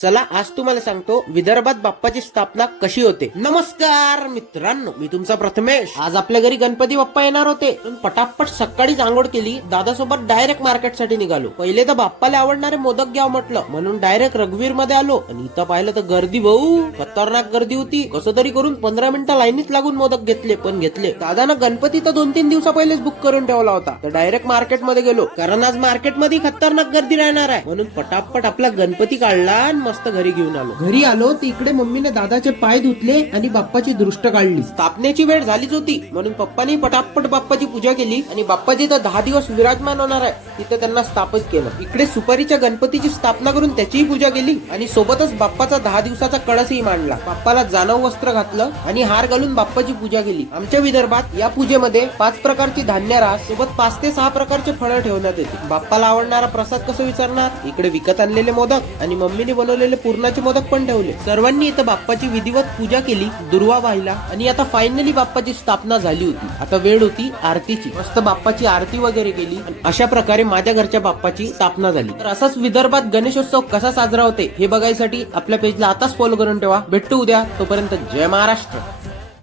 चला आज तुम्हाला सांगतो विदर्भात बाप्पाची स्थापना कशी होते। नमस्कार मित्रांनो, मी तुमचा प्रथमेश। आज आपल्या घरी गणपती बाप्पा येणार होते, पण पटापट सकाळीच आंघोळ केली, दादासोबत डायरेक्ट मार्केटसाठी निघालो। पहिले तर बाप्पाला आवडणारे मोदक घ्यावं म्हटलं, म्हणून डायरेक्ट रघुवीर मध्ये आलो आणि इथं पाहिलं तर गर्दी भाऊ खतरनाक गर्दी होती। कसं तरी करून 15 मिनिटं लाईनीत लागून मोदक घेतले। दादानं गणपती तर 2-3 दिवसा पहिलेच बुक करून ठेवला होता, तर डायरेक्ट मार्केटमध्ये गेलो, कारण आज मार्केटमध्ये खतरनाक गर्दी राहणार आहे। म्हणून पटापट आपला गणपती काढला मस्त घरी घेऊन आलो। घरी आलो तर इकडे मम्मीने दादाचे पाय धुतले आणि बाप्पाची दृष्ट काढली। स्थापनेची वेळ झालीच होती, म्हणून पप्पानी पटापट बाप्पाची पूजा केली आणि बाप्पाची तर 10 दिवस विराजमान होणार आहे तिथे त्यांना स्थापित केलं। इकडे सुपारीच्या गणपतीची स्थापना करून त्याचीही पूजा केली आणि सोबतच बाप्पाचा 10 दिवसाचा कळसही मांडला। बाप्पाला जानव वस्त्र घातलं आणि हार घालून बाप्पाची पूजा केली। आमच्या विदर्भात या पूजेमध्ये 5 प्रकारची धान्य रास सोबत 5 ते 6 प्रकारचे फळं ठेवण्यात येते। बाप्पाला आवडणारा प्रसाद कसं विचारणार, इकडे विकत आणलेले मोदक आणि मम्मीने बनवलेले पूर्णाचे मोदक पण ठेवले। सर्वांनी इथं बाप्पाची विधिवत पूजा केली, दुर्वा वाहिला आणि आता फायनली बाप्पाची स्थापना झाली होती। आता वेळ होती आरतीची। मस्त बाप्पाची आरती वगैरे केली आणि अशा प्रकारे माझ्या घरच्या बाप्पाची स्थापना झाली। तर असाच विदर्भात गणेशोत्सव कसा साजरा होते हे बघायसाठी आपल्या पेजला आताच फॉलो करून ठेवा। भेटू उद्या, तोपर्यंत जय महाराष्ट्र।